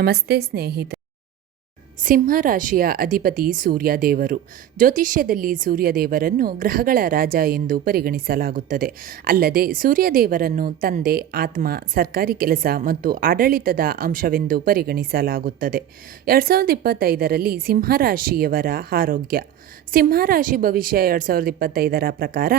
ನಮಸ್ತೆ ಸ್ನೇಹಿತರೆ ಸಿಂಹ ರಾಶಿಯ ಅಧಿಪತಿ ಸೂರ್ಯದೇವರು. ಜ್ಯೋತಿಷ್ಯದಲ್ಲಿ ಸೂರ್ಯದೇವರನ್ನು ಗ್ರಹಗಳ ರಾಜ ಎಂದು ಪರಿಗಣಿಸಲಾಗುತ್ತದೆ. ಅಲ್ಲದೆ ಸೂರ್ಯದೇವರನ್ನು ತಂದೆ, ಆತ್ಮ, ಸರ್ಕಾರಿ ಕೆಲಸ ಮತ್ತು ಆಡಳಿತದ ಅಂಶವೆಂದು ಪರಿಗಣಿಸಲಾಗುತ್ತದೆ. ಎರಡು ಸಾವಿರದ ಇಪ್ಪತ್ತೈದರಲ್ಲಿ ಸಿಂಹರಾಶಿಯವರ ಆರೋಗ್ಯ. ಸಿಂಹರಾಶಿ ಭವಿಷ್ಯ ಎರಡು ಸಾವಿರದ ಇಪ್ಪತ್ತೈದರ ಪ್ರಕಾರ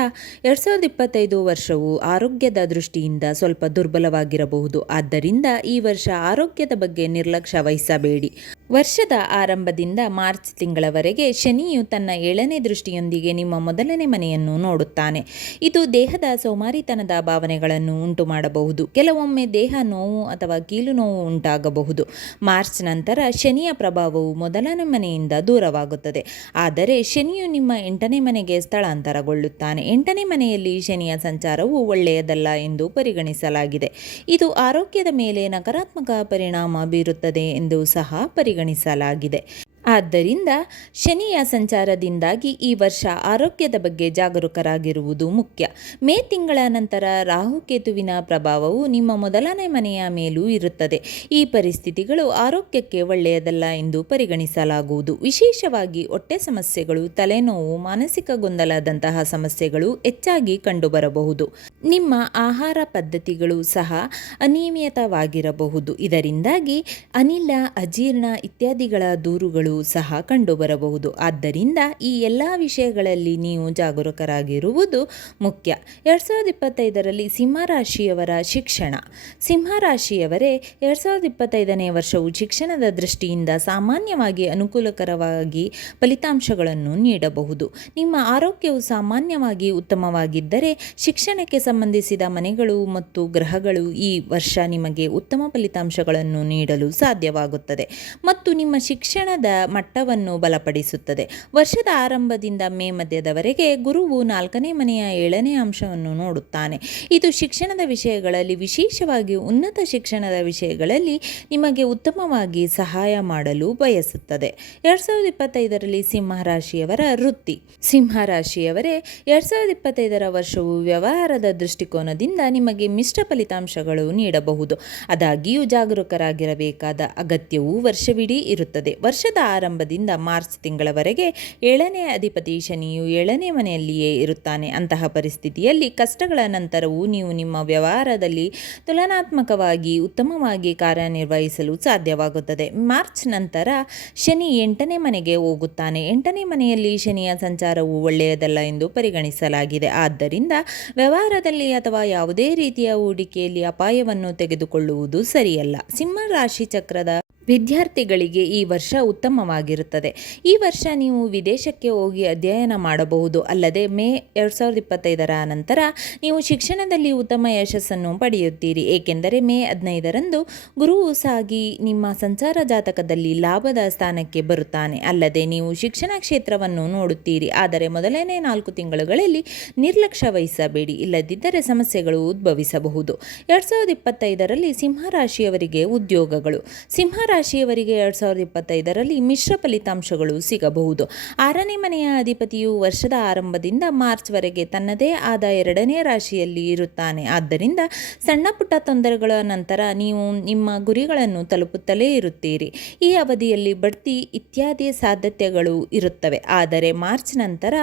ಎರಡು ಸಾವಿರದ ಇಪ್ಪತ್ತೈದು ವರ್ಷವು ಆರೋಗ್ಯದ ದೃಷ್ಟಿಯಿಂದ ಸ್ವಲ್ಪ ದುರ್ಬಲವಾಗಿರಬಹುದು. ಆದ್ದರಿಂದ ಈ ವರ್ಷ ಆರೋಗ್ಯದ ಬಗ್ಗೆ ನಿರ್ಲಕ್ಷ್ಯ ವಹಿಸಬೇಡಿ. ವರ್ಷದ ಆರಂಭದಿಂದ ಮಾರ್ಚ್ ತಿಂಗಳವರೆಗೆ ಶನಿಯು ತನ್ನ ಏಳನೇ ದೃಷ್ಟಿಯೊಂದಿಗೆ ನಿಮ್ಮ ಮೊದಲನೇ ಮನೆಯನ್ನು ನೋಡುತ್ತಾನೆ. ಇದು ದೇಹದ ಸೋಮಾರಿತನದ ಭಾವನೆಗಳನ್ನು ಉಂಟು ಮಾಡಬಹುದು. ಕೆಲವೊಮ್ಮೆ ದೇಹ ನೋವು ಅಥವಾ ಕೀಲು ನೋವು ಉಂಟಾಗಬಹುದು. ಮಾರ್ಚ್ ನಂತರ ಶನಿಯ ಪ್ರಭಾವವು ಮೊದಲನೇ ಮನೆಯಿಂದ ದೂರವಾಗುತ್ತದೆ. ಆದರೆ ಶನಿಯು ನಿಮ್ಮ ಎಂಟನೇ ಮನೆಗೆ ಸ್ಥಳಾಂತರಗೊಳ್ಳುತ್ತಾನೆ. ಎಂಟನೇ ಮನೆಯಲ್ಲಿ ಶನಿಯ ಸಂಚಾರವು ಒಳ್ಳೆಯದಲ್ಲ ಎಂದು ಪರಿಗಣಿಸಲಾಗಿದೆ. ಇದು ಆರೋಗ್ಯದ ಮೇಲೆ ನಕಾರಾತ್ಮಕ ಪರಿಣಾಮ ಬೀರುತ್ತದೆ ಎಂದು ಸಹ ಪರಿಗಣಿಸಲಾಗಿದೆ. ಆಗಿದೆ. ಆದ್ದರಿಂದ ಶನಿಯ ಸಂಚಾರದಿಂದಾಗಿ ಈ ವರ್ಷ ಆರೋಗ್ಯದ ಬಗ್ಗೆ ಜಾಗರೂಕರಾಗಿರುವುದು ಮುಖ್ಯ. ಮೇ ತಿಂಗಳ ನಂತರ ರಾಹುಕೇತುವಿನ ಪ್ರಭಾವವು ನಿಮ್ಮ ಮೊದಲನೇ ಮನೆಯ ಮೇಲೂ ಇರುತ್ತದೆ. ಈ ಪರಿಸ್ಥಿತಿಗಳು ಆರೋಗ್ಯಕ್ಕೆ ಒಳ್ಳೆಯದಲ್ಲ ಎಂದು ಪರಿಗಣಿಸಲಾಗುವುದು. ವಿಶೇಷವಾಗಿ ಹೊಟ್ಟೆ ಸಮಸ್ಯೆಗಳು, ತಲೆನೋವು, ಮಾನಸಿಕ ಗೊಂದಲದಂತಹ ಸಮಸ್ಯೆಗಳು ಹೆಚ್ಚಾಗಿ ಕಂಡುಬರಬಹುದು. ನಿಮ್ಮ ಆಹಾರ ಪದ್ಧತಿಗಳು ಸಹ ಅನಿಯಮಿತವಾಗಿರಬಹುದು. ಇದರಿಂದಾಗಿ ಅನಿಲ, ಅಜೀರ್ಣ ಇತ್ಯಾದಿಗಳ ದೂರುಗಳು ಸಹ ಕಂಡುಬರಬಹುದು. ಆದ್ದರಿಂದ ಈ ಎಲ್ಲ ವಿಷಯಗಳಲ್ಲಿ ನೀವು ಜಾಗರೂಕರಾಗಿರುವುದು ಮುಖ್ಯ. ಎರಡು ಸಾವಿರದ ಇಪ್ಪತ್ತೈದರಲ್ಲಿ ಸಿಂಹರಾಶಿಯವರ ಶಿಕ್ಷಣ. ಸಿಂಹರಾಶಿಯವರೇ ಎರಡು ಸಾವಿರದ ಇಪ್ಪತ್ತೈದನೇ ವರ್ಷವು ಶಿಕ್ಷಣದ ದೃಷ್ಟಿಯಿಂದ ಸಾಮಾನ್ಯವಾಗಿ ಅನುಕೂಲಕರವಾಗಿ ಫಲಿತಾಂಶಗಳನ್ನು ನೀಡಬಹುದು. ನಿಮ್ಮ ಆರೋಗ್ಯವು ಸಾಮಾನ್ಯವಾಗಿ ಉತ್ತಮವಾಗಿದ್ದರೆ ಶಿಕ್ಷಣಕ್ಕೆ ಸಂಬಂಧಿಸಿದ ಮನೆಗಳು ಮತ್ತು ಗ್ರಹಗಳು ಈ ವರ್ಷ ನಿಮಗೆ ಉತ್ತಮ ಫಲಿತಾಂಶಗಳನ್ನು ನೀಡಲು ಸಾಧ್ಯವಾಗುತ್ತದೆ. ಮತ್ತು ನಿಮ್ಮ ಶಿಕ್ಷಣದ ಮಟ್ಟವನ್ನು ಬಲಪಡಿಸುತ್ತದೆ. ವರ್ಷದ ಆರಂಭದಿಂದ ಮೇ ಮಧ್ಯದವರೆಗೆ ಗುರುವು ನಾಲ್ಕನೇ ಮನೆಯ ಏಳನೇ ಅಂಶವನ್ನು ನೋಡುತ್ತಾನೆ. ಇದು ಶಿಕ್ಷಣದ ವಿಷಯಗಳಲ್ಲಿ, ವಿಶೇಷವಾಗಿ ಉನ್ನತ ಶಿಕ್ಷಣದ ವಿಷಯಗಳಲ್ಲಿ ನಿಮಗೆ ಉತ್ತಮವಾಗಿ ಸಹಾಯ ಮಾಡಲು ಬಯಸುತ್ತದೆ. ಎರಡು ಸಾವಿರದ ಇಪ್ಪತ್ತೈದರಲ್ಲಿ ಸಿಂಹರಾಶಿಯವರ ವೃತ್ತಿ. ಸಿಂಹರಾಶಿಯವರೇ ಎರಡು ಸಾವಿರದ ಇಪ್ಪತ್ತೈದರ ವರ್ಷವು ವ್ಯವಹಾರದ ದೃಷ್ಟಿಕೋನದಿಂದ ನಿಮಗೆ ಮಿಶ್ರ ಫಲಿತಾಂಶಗಳು ನೀಡಬಹುದು. ಆದಾಗ್ಯೂ ಜಾಗರೂಕರಾಗಿರಬೇಕಾದ ಅಗತ್ಯವು ವರ್ಷವಿಡೀ ಇರುತ್ತದೆ. ವರ್ಷದ ಆರಂಭದಿಂದ ಮಾರ್ಚ್ ತಿಂಗಳವರೆಗೆ ಏಳನೇ ಅಧಿಪತಿ ಶನಿಯು ಏಳನೇ ಮನೆಯಲ್ಲಿಯೇ ಇರುತ್ತಾನೆ. ಅಂತಹ ಪರಿಸ್ಥಿತಿಯಲ್ಲಿ ಕಷ್ಟಗಳ ನಂತರವೂ ನೀವು ನಿಮ್ಮ ವ್ಯವಹಾರದಲ್ಲಿ ತುಲನಾತ್ಮಕವಾಗಿ ಉತ್ತಮವಾಗಿ ಕಾರ್ಯನಿರ್ವಹಿಸಲು ಸಾಧ್ಯವಾಗುತ್ತದೆ. ಮಾರ್ಚ್ ನಂತರ ಶನಿ ಎಂಟನೇ ಮನೆಗೆ ಹೋಗುತ್ತಾನೆ. ಎಂಟನೇ ಮನೆಯಲ್ಲಿ ಶನಿಯ ಸಂಚಾರವು ಒಳ್ಳೆಯದಲ್ಲ ಎಂದು ಪರಿಗಣಿಸಲಾಗಿದೆ. ಆದ್ದರಿಂದ ವ್ಯವಹಾರದಲ್ಲಿ ಅಥವಾ ಯಾವುದೇ ರೀತಿಯ ಹೂಡಿಕೆಯಲ್ಲಿ ಅಪಾಯವನ್ನು ತೆಗೆದುಕೊಳ್ಳುವುದು ಸರಿಯಲ್ಲ. ಸಿಂಹ ರಾಶಿ ಚಕ್ರದ ವಿದ್ಯಾರ್ಥಿಗಳಿಗೆ ಈ ವರ್ಷ ಉತ್ತಮವಾಗಿರುತ್ತದೆ. ಈ ವರ್ಷ ನೀವು ವಿದೇಶಕ್ಕೆ ಹೋಗಿ ಅಧ್ಯಯನ ಮಾಡಬಹುದು. ಅಲ್ಲದೆ ಮೇ ಎರಡು ಸಾವಿರದ ಇಪ್ಪತ್ತೈದರ ನಂತರ ನೀವು ಶಿಕ್ಷಣದಲ್ಲಿ ಉತ್ತಮ ಯಶಸ್ಸನ್ನು ಪಡೆಯುತ್ತೀರಿ. ಏಕೆಂದರೆ ಮೇ ಹದಿನೈದರಂದು ಗುರುವು ಸಾಗಿ ನಿಮ್ಮ ಸಂಚಾರ ಜಾತಕದಲ್ಲಿ ಲಾಭದ ಸ್ಥಾನಕ್ಕೆ ಬರುತ್ತಾನೆ. ಅಲ್ಲದೆ ನೀವು ಶಿಕ್ಷಣ ಕ್ಷೇತ್ರವನ್ನು ನೋಡುತ್ತೀರಿ. ಆದರೆ ಮೊದಲನೇ ನಾಲ್ಕು ತಿಂಗಳುಗಳಲ್ಲಿ ನಿರ್ಲಕ್ಷ್ಯ ವಹಿಸಬೇಡಿ. ಇಲ್ಲದಿದ್ದರೆ ಸಮಸ್ಯೆಗಳು ಉದ್ಭವಿಸಬಹುದು. ಎರಡು ಸಾವಿರದ ಇಪ್ಪತ್ತೈದರಲ್ಲಿ ಸಿಂಹರಾಶಿಯವರಿಗೆ ಉದ್ಯೋಗಗಳು. ಸಿಂಹರಾಶಿಯವರಿಗೆ ಎರಡು ಸಾವಿರದ ಇಪ್ಪತ್ತೈದರಲ್ಲಿ ಮಿಶ್ರ ಫಲಿತಾಂಶಗಳು ಸಿಗಬಹುದು. ಆರನೇ ಮನೆಯ ಅಧಿಪತಿಯು ವರ್ಷದ ಆರಂಭದಿಂದ ಮಾರ್ಚ್ವರೆಗೆ ತನ್ನದೇ ಆದ ಎರಡನೇ ರಾಶಿಯಲ್ಲಿ ಇರುತ್ತಾನೆ. ಆದ್ದರಿಂದ ಸಣ್ಣ ಪುಟ್ಟ ತೊಂದರೆಗಳ ನಂತರ ನೀವು ನಿಮ್ಮ ಗುರಿಗಳನ್ನು ತಲುಪುತ್ತಲೇ ಇರುತ್ತೀರಿ. ಈ ಅವಧಿಯಲ್ಲಿ ಬಡ್ತಿ ಇತ್ಯಾದಿ ಸಾಧ್ಯತೆಗಳು ಇರುತ್ತವೆ. ಆದರೆ ಮಾರ್ಚ್ ನಂತರ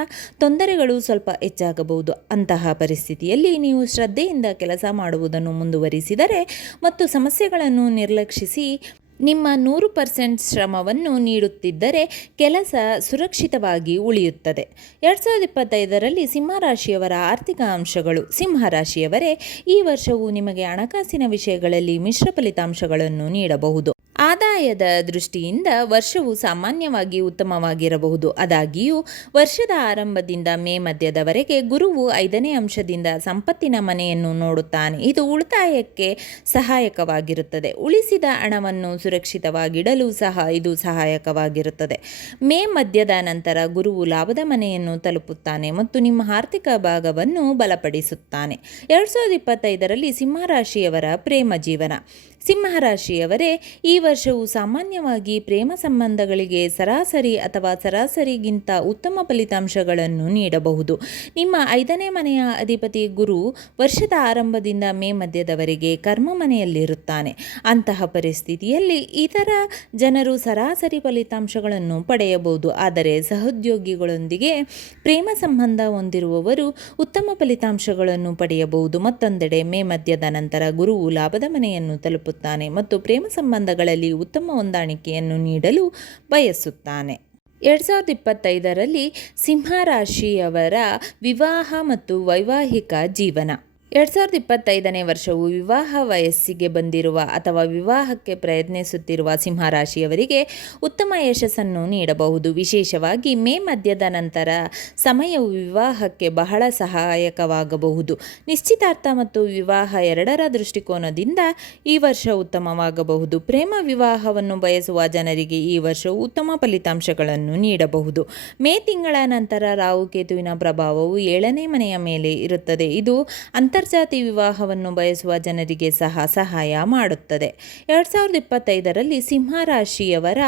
ತೊಂದರೆಗಳು ಸ್ವಲ್ಪ ಹೆಚ್ಚಾಗಬಹುದು. ಅಂತಹ ಪರಿಸ್ಥಿತಿಯಲ್ಲಿ ನೀವು ಶ್ರದ್ಧೆಯಿಂದ ಕೆಲಸ ಮಾಡುವುದನ್ನು ಮುಂದುವರಿಸಿದರೆ ಮತ್ತು ಸಮಸ್ಯೆಗಳನ್ನು ನಿರ್ಲಕ್ಷಿಸಿ ನಿಮ್ಮ ನೂರು ಪರ್ಸೆಂಟ್ ಶ್ರಮವನ್ನು ನೀಡುತ್ತಿದ್ದರೆ ಕೆಲಸ ಸುರಕ್ಷಿತವಾಗಿ ಉಳಿಯುತ್ತದೆ. ಎರಡು ಸಾವಿರದ ಇಪ್ಪತ್ತೈದರಲ್ಲಿ ಸಿಂಹರಾಶಿಯವರ ಆರ್ಥಿಕ ಅಂಶಗಳು. ಸಿಂಹರಾಶಿಯವರೇ ಈ ವರ್ಷವು ನಿಮಗೆ ಹಣಕಾಸಿನ ವಿಷಯಗಳಲ್ಲಿ ಮಿಶ್ರ ಫಲಿತಾಂಶಗಳನ್ನು ನೀಡಬಹುದು. ಆದಾಯದ ದೃಷ್ಟಿಯಿಂದ ವರ್ಷವು ಸಾಮಾನ್ಯವಾಗಿ ಉತ್ತಮವಾಗಿರಬಹುದು. ಆದಾಗಿಯೂ, ವರ್ಷದ ಆರಂಭದಿಂದ ಮೇ ಮಧ್ಯದವರೆಗೆ ಗುರುವು ಐದನೇ ಅಂಶದಿಂದ ಸಂಪತ್ತಿನ ಮನೆಯನ್ನು ನೋಡುತ್ತಾನೆ. ಇದು ಉಳಿತಾಯಕ್ಕೆ ಸಹಾಯಕವಾಗಿರುತ್ತದೆ. ಉಳಿಸಿದ ಹಣವನ್ನು ಸುರಕ್ಷಿತವಾಗಿಡಲು ಸಹ ಇದು ಸಹಾಯಕವಾಗಿರುತ್ತದೆ. ಮೇ ಮಧ್ಯದ ನಂತರ ಗುರುವು ಲಾಭದ ಮನೆಯನ್ನು ತಲುಪುತ್ತಾನೆ ಮತ್ತು ನಿಮ್ಮ ಆರ್ಥಿಕ ಭಾಗವನ್ನು ಬಲಪಡಿಸುತ್ತಾನೆ. ಎರಡು ಸಾವಿರದ ಇಪ್ಪತ್ತೈದರಲ್ಲಿ ಸಿಂಹರಾಶಿಯವರ ಪ್ರೇಮ ಜೀವನ. ಸಿಂಹರಾಶಿಯವರೇ, ಈ ವರ್ಷವು ಸಾಮಾನ್ಯವಾಗಿ ಪ್ರೇಮ ಸಂಬಂಧಗಳಿಗೆ ಸರಾಸರಿ ಅಥವಾ ಸರಾಸರಿಗಿಂತ ಉತ್ತಮ ಫಲಿತಾಂಶಗಳನ್ನು ನೀಡಬಹುದು. ನಿಮ್ಮ ಐದನೇ ಮನೆಯ ಅಧಿಪತಿ ಗುರು ವರ್ಷದ ಆರಂಭದಿಂದ ಮೇ ಮಧ್ಯದವರೆಗೆ ಕರ್ಮ ಮನೆಯಲ್ಲಿರುತ್ತಾನೆ. ಅಂತಹ ಪರಿಸ್ಥಿತಿಯಲ್ಲಿ ಇತರ ಜನರು ಸರಾಸರಿ ಫಲಿತಾಂಶಗಳನ್ನು ಪಡೆಯಬಹುದು. ಆದರೆ ಸಹೋದ್ಯೋಗಿಗಳೊಂದಿಗೆ ಪ್ರೇಮ ಸಂಬಂಧ ಹೊಂದಿರುವವರು ಉತ್ತಮ ಫಲಿತಾಂಶಗಳನ್ನು ಪಡೆಯಬಹುದು. ಮತ್ತೊಂದೆಡೆ ಮೇ ಮಧ್ಯದ ನಂತರ ಗುರುವು ಲಾಭದ ಮನೆಯನ್ನು ತಲುಪುತ್ತಾನೆ ಮತ್ತು ಪ್ರೇಮ ಸಂಬಂಧಗಳಲ್ಲಿ ಉತ್ತಮ ಹೊಂದಾಣಿಕೆಯನ್ನು ನೀಡಲು ಬಯಸುತ್ತಾನೆ. ಎರಡು ಸಾವಿರದ ಇಪ್ಪತ್ತೈದರಲ್ಲಿ ಸಿಂಹರಾಶಿಯವರ ವಿವಾಹ ಮತ್ತು ವೈವಾಹಿಕ ಜೀವನ. ಎರಡು ಸಾವಿರದ ಇಪ್ಪತ್ತೈದನೇ ವರ್ಷವು ವಿವಾಹ ವಯಸ್ಸಿಗೆ ಬಂದಿರುವ ಅಥವಾ ವಿವಾಹಕ್ಕೆ ಪ್ರಯತ್ನಿಸುತ್ತಿರುವ ಸಿಂಹರಾಶಿಯವರಿಗೆ ಉತ್ತಮ ಯಶಸ್ಸನ್ನು ನೀಡಬಹುದು. ವಿಶೇಷವಾಗಿ ಮೇ ಮಧ್ಯದ ನಂತರ ಸಮಯವು ವಿವಾಹಕ್ಕೆ ಬಹಳ ಸಹಾಯಕವಾಗಬಹುದು. ನಿಶ್ಚಿತಾರ್ಥ ಮತ್ತು ವಿವಾಹ ಎರಡರ ದೃಷ್ಟಿಕೋನದಿಂದ ಈ ವರ್ಷ ಉತ್ತಮವಾಗಬಹುದು. ಪ್ರೇಮ ವಿವಾಹವನ್ನು ಬಯಸುವ ಜನರಿಗೆ ಈ ವರ್ಷವು ಉತ್ತಮ ಫಲಿತಾಂಶಗಳನ್ನು ನೀಡಬಹುದು. ಮೇ ತಿಂಗಳ ನಂತರ ರಾಹುಕೇತುವಿನ ಪ್ರಭಾವವು ಏಳನೇ ಮನೆಯ ಮೇಲೆ ಇರುತ್ತದೆ. ಇದು ಅಂತರ್ಜಾತಿ ವಿವಾಹವನ್ನು ಬಯಸುವ ಜನರಿಗೆ ಸಹ ಸಹಾಯ ಮಾಡುತ್ತದೆ. ಎರಡು ಸಾವಿರದ ಇಪ್ಪತ್ತೈದರಲ್ಲಿ ಸಿಂಹರಾಶಿಯವರ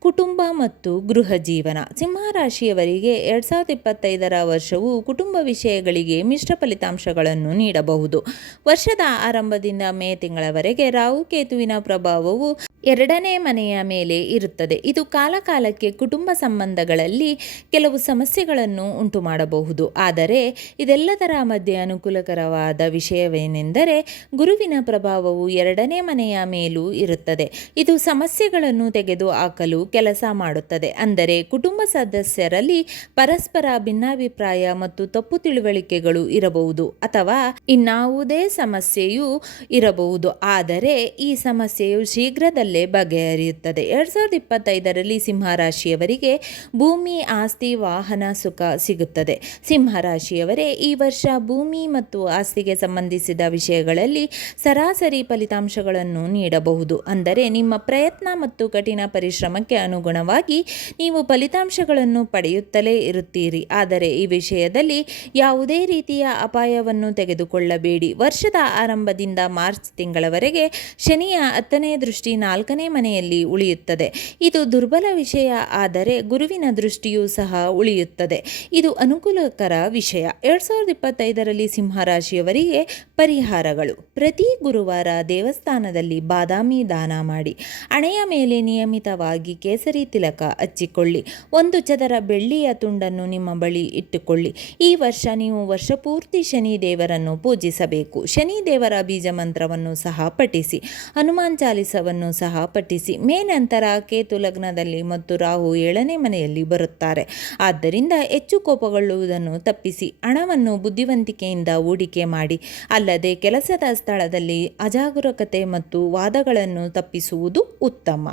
ಕುಟುಂಬ ಮತ್ತು ಗೃಹ ಜೀವನ. ಸಿಂಹರಾಶಿಯವರಿಗೆ ಎರಡು ಸಾವಿರದ ಇಪ್ಪತ್ತೈದರ ವರ್ಷವು ಕುಟುಂಬ ವಿಷಯಗಳಿಗೆ ಮಿಶ್ರ ಫಲಿತಾಂಶಗಳನ್ನು ನೀಡಬಹುದು. ವರ್ಷದ ಆರಂಭದಿಂದ ಮೇ ತಿಂಗಳವರೆಗೆ ರಾಹುಕೇತುವಿನ ಪ್ರಭಾವವು ಎರಡನೇ ಮನೆಯ ಮೇಲೆ ಇರುತ್ತದೆ. ಇದು ಕಾಲಕಾಲಕ್ಕೆ ಕುಟುಂಬ ಸಂಬಂಧಗಳಲ್ಲಿ ಕೆಲವು ಸಮಸ್ಯೆಗಳನ್ನು ಉಂಟು ಮಾಡಬಹುದು ಆದರೆ ಇದೆಲ್ಲದರ ಮಧ್ಯೆ ಅನುಕೂಲಕರವಾದ ವಿಷಯವೇನೆಂದರೆ ಗುರುವಿನ ಪ್ರಭಾವವು ಎರಡನೇ ಮನೆಯ ಮೇಲೂ ಇರುತ್ತದೆ. ಇದು ಸಮಸ್ಯೆಗಳನ್ನು ತೆಗೆದುಹಾಕಲು ಕೆಲಸ ಮಾಡುತ್ತದೆ. ಅಂದರೆ ಕುಟುಂಬ ಸದಸ್ಯರಲ್ಲಿ ಪರಸ್ಪರ ಭಿನ್ನಾಭಿಪ್ರಾಯ ಮತ್ತು ತಪ್ಪು ತಿಳುವಳಿಕೆಗಳು ಇರಬಹುದು ಅಥವಾ ಇನ್ನಾವುದೇ ಸಮಸ್ಯೆಯೂ ಇರಬಹುದು. ಆದರೆ ಈ ಸಮಸ್ಯೆಯು ಶೀಘ್ರದಲ್ಲೇ ಬಗೆಹರಿಯುತ್ತದೆ. ಎರಡು ಸಾವಿರದ ಇಪ್ಪತ್ತೈದರಲ್ಲಿ ಸಿಂಹರಾಶಿಯವರಿಗೆ ಭೂಮಿ, ಆಸ್ತಿ, ವಾಹನ ಸುಖ ಸಿಗುತ್ತದೆ. ಸಿಂಹರಾಶಿಯವರೇ, ಈ ವರ್ಷ ಭೂಮಿ ಮತ್ತು ಆಸ್ತಿಗೆ ಸಂಬಂಧಿಸಿದ ವಿಷಯಗಳಲ್ಲಿ ಸರಾಸರಿ ಫಲಿತಾಂಶಗಳನ್ನು ನೀಡಬಹುದು. ಅಂದರೆ ನಿಮ್ಮ ಪ್ರಯತ್ನ ಮತ್ತು ಕಠಿಣ ಪರಿಶ್ರಮಕ್ಕೆ ಅನುಗುಣವಾಗಿ ನೀವು ಫಲಿತಾಂಶಗಳನ್ನು ಪಡೆಯುತ್ತಲೇ ಇರುತ್ತೀರಿ. ಆದರೆ ಈ ವಿಷಯದಲ್ಲಿ ಯಾವುದೇ ರೀತಿಯ ಅಪಾಯವನ್ನು ತೆಗೆದುಕೊಳ್ಳಬೇಡಿ. ವರ್ಷದ ಆರಂಭದಿಂದ ಮಾರ್ಚ್ ತಿಂಗಳವರೆಗೆ ಶನಿಯ ಹತ್ತನೇ ದೃಷ್ಟಿ ನಾಲ್ಕನೇ ಮನೆಯಲ್ಲಿ ಉಳಿಯುತ್ತದೆ. ಇದು ದುರ್ಬಲ ವಿಷಯ, ಆದರೆ ಗುರುವಿನ ದೃಷ್ಟಿಯೂ ಸಹ ಉಳಿಯುತ್ತದೆ. ಇದು ಅನುಕೂಲಕರ ವಿಷಯ. ಎರಡ್ ಸಾವಿರದ ಇಪ್ಪತ್ತೈದರಲ್ಲಿ ಸಿಂಹರಾಶಿಯವರಿಗೆ ಪರಿಹಾರಗಳು. ಪ್ರತಿ ಗುರುವಾರ ದೇವಸ್ಥಾನದಲ್ಲಿ ಬಾದಾಮಿ ದಾನ ಮಾಡಿ, ಹಣೆಯ ಮೇಲೆ ನಿಯಮಿತವಾಗಿ ಕೇಸರಿ ತಿಲಕ ಹಚ್ಚಿಕೊಳ್ಳಿ, ಒಂದು ಚದರ ಬೆಳ್ಳಿಯ ತುಂಡನ್ನು ನಿಮ್ಮ ಬಳಿ ಇಟ್ಟುಕೊಳ್ಳಿ. ಈ ವರ್ಷ ನೀವು ವರ್ಷಪೂರ್ತಿ ಶನಿ ದೇವರನ್ನು ಪೂಜಿಸಬೇಕು. ಶನಿ ದೇವರ ಬೀಜ ಮಂತ್ರವನ್ನು ಸಹ ಪಠಿಸಿ, ಹನುಮಾನ್ ಚಾಲಿಸವನ್ನು ಸಹ ಪಠಿಸಿ. ಮೇ ನಂತರ ಕೇತು ಲಗ್ನದಲ್ಲಿ ಮತ್ತು ರಾಹು ಏಳನೇ ಮನೆಯಲ್ಲಿ ಬರುತ್ತಾರೆ. ಆದ್ದರಿಂದ ಹೆಚ್ಚು ಕೋಪಗೊಳ್ಳುವುದನ್ನು ತಪ್ಪಿಸಿ ಹಣವನ್ನು ಬುದ್ಧಿವಂತಿಕೆಯಿಂದ ಹೂಡಿಕೆ ಮಾಡಿ. ಅಲ್ಲದೆ ಕೆಲಸದ ಸ್ಥಳದಲ್ಲಿ ಅಜಾಗರೂಕತೆ ಮತ್ತು ವಾದಗಳನ್ನು ತಪ್ಪಿಸುವುದು ಉತ್ತಮ.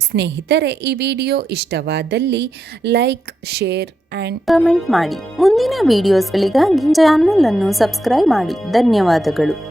ಸ್ನೇಹಿತರೆ, ಈ ವಿಡಿಯೋ ಇಷ್ಟವಾದಲ್ಲಿ ಲೈಕ್, ಶೇರ್ ಆ್ಯಂಡ್ ಕಮೆಂಟ್ ಮಾಡಿ. ಮುಂದಿನ ವಿಡಿಯೋಸ್ಗಳಿಗಾಗಿ ಚಾನಲ್ ಅನ್ನು ಸಬ್ಸ್ಕ್ರೈಬ್ ಮಾಡಿ. ಧನ್ಯವಾದಗಳು.